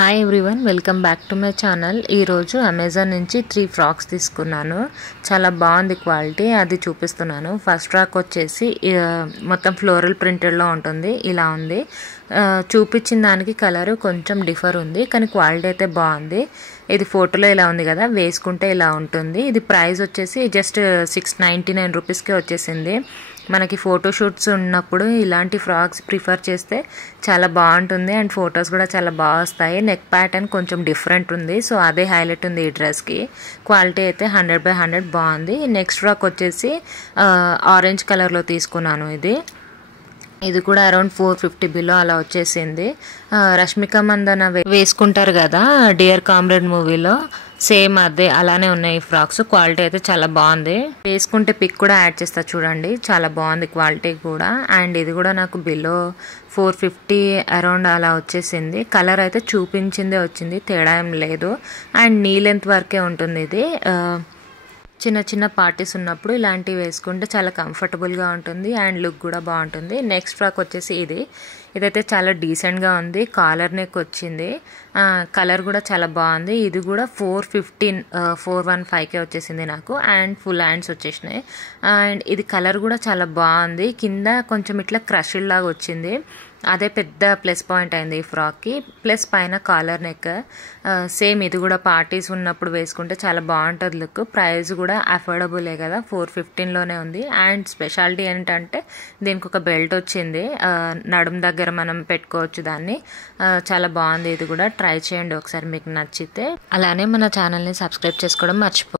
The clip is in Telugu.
Hi everyone, welcome back to my channel. ఈరోజు అమెజాన్ నుంచి 3 ఫ్రాక్స్ తీసుకున్నాను. చాలా బాగుంది క్వాలిటీ, అది చూపిస్తున్నాను. ఫస్ట్ ఫ్రాక్ వచ్చేసి మొత్తం ఫ్లోరల్ ప్రింటెడ్లో ఉంటుంది. ఇలా ఉంది. చూపించిన దానికి కలర్ కొంచెం డిఫర్ ఉంది, కానీ క్వాలిటీ అయితే బాగుంది. ఇది ఫోటోలో ఇలా ఉంది కదా, వేసుకుంటే ఇలా ఉంటుంది. ఇది ప్రైస్ వచ్చేసి జస్ట్ 699 రూపీస్కే వచ్చేసింది. మనకి ఫోటోషూట్స్ ఉన్నప్పుడు ఇలాంటి ఫ్రాక్స్ ప్రిఫర్ చేస్తే చాలా బాగుంటుంది అండ్ ఫొటోస్ కూడా చాలా బాగా వస్తాయి. నెక్ ప్యాటర్న్ కొంచెం డిఫరెంట్ ఉంది, సో అదే హైలైట్ ఉంది ఈ డ్రెస్కి. క్వాలిటీ అయితే 100/100 బాగుంది. నెక్స్ట్ ఫ్రాక్ వచ్చేసి ఆరెంజ్ కలర్లో తీసుకున్నాను. ఇది కూడా అరౌండ్ 450 బిలో అలా వచ్చేసింది. రష్మిక మందన వేసుకుంటారు కదా డియర్ కామ్రేడ్ మూవీలో, సేమ్ అదే అలానే ఉన్నాయి ఈ ఫ్రాక్స్. క్వాలిటీ అయితే చాలా బాగుంది. వేసుకుంటే పిక్ కూడా యాడ్ చేస్తా చూడండి, చాలా బాగుంది క్వాలిటీ కూడా. అండ్ ఇది కూడా నాకు బిలో 450 అరౌండ్ అలా వచ్చేసింది. కలర్ అయితే చూపించిందే వచ్చింది, తేడా ఏం లేదు. అండ్ నీ లెంత్ వరకే ఉంటుంది. ఇది చిన్న చిన్న పార్టీస్ ఉన్నప్పుడు ఇలాంటివి వేసుకుంటే చాలా కంఫర్టబుల్గా ఉంటుంది అండ్ లుక్ కూడా బాగుంటుంది. నెక్స్ట్ ఫ్రాక్ వచ్చేసి ఇదైతే చాలా డీసెంట్గా ఉంది. కాలర్ నెక్ వచ్చింది, కలర్ కూడా చాలా బాగుంది. ఇది కూడా 415కే వచ్చేసింది నాకు. అండ్ ఫుల్ హ్యాండ్స్ వచ్చేసినాయి. అండ్ ఇది కలర్ కూడా చాలా బాగుంది. కింద కొంచెం ఇట్లా క్రష్డ్ లాగా వచ్చింది, అదే పెద్ద ప్లస్ పాయింట్ అయింది ఈ ఫ్రాక్కి. ప్లస్ పైన కాలర్ నెక్ సేమ్. ఇది కూడా పార్టీస్ ఉన్నప్పుడు వేసుకుంటే చాలా బాగుంటుంది లుక్. ప్రైస్ కూడా అఫోర్డబులే కదా, 415లోనే ఉంది. అండ్ స్పెషాలిటీ ఏంటంటే దీనికి ఒక బెల్ట్ వచ్చింది, నడుము దగ్గర మనం పెట్టుకోవచ్చు దాన్ని. చాలా బాగుంది. ఇది కూడా ట్రై చేయండి ఒకసారి మీకు నచ్చితే. అలానే మన ఛానల్ని సబ్స్క్రైబ్ చేసుకోవడం మర్చిపో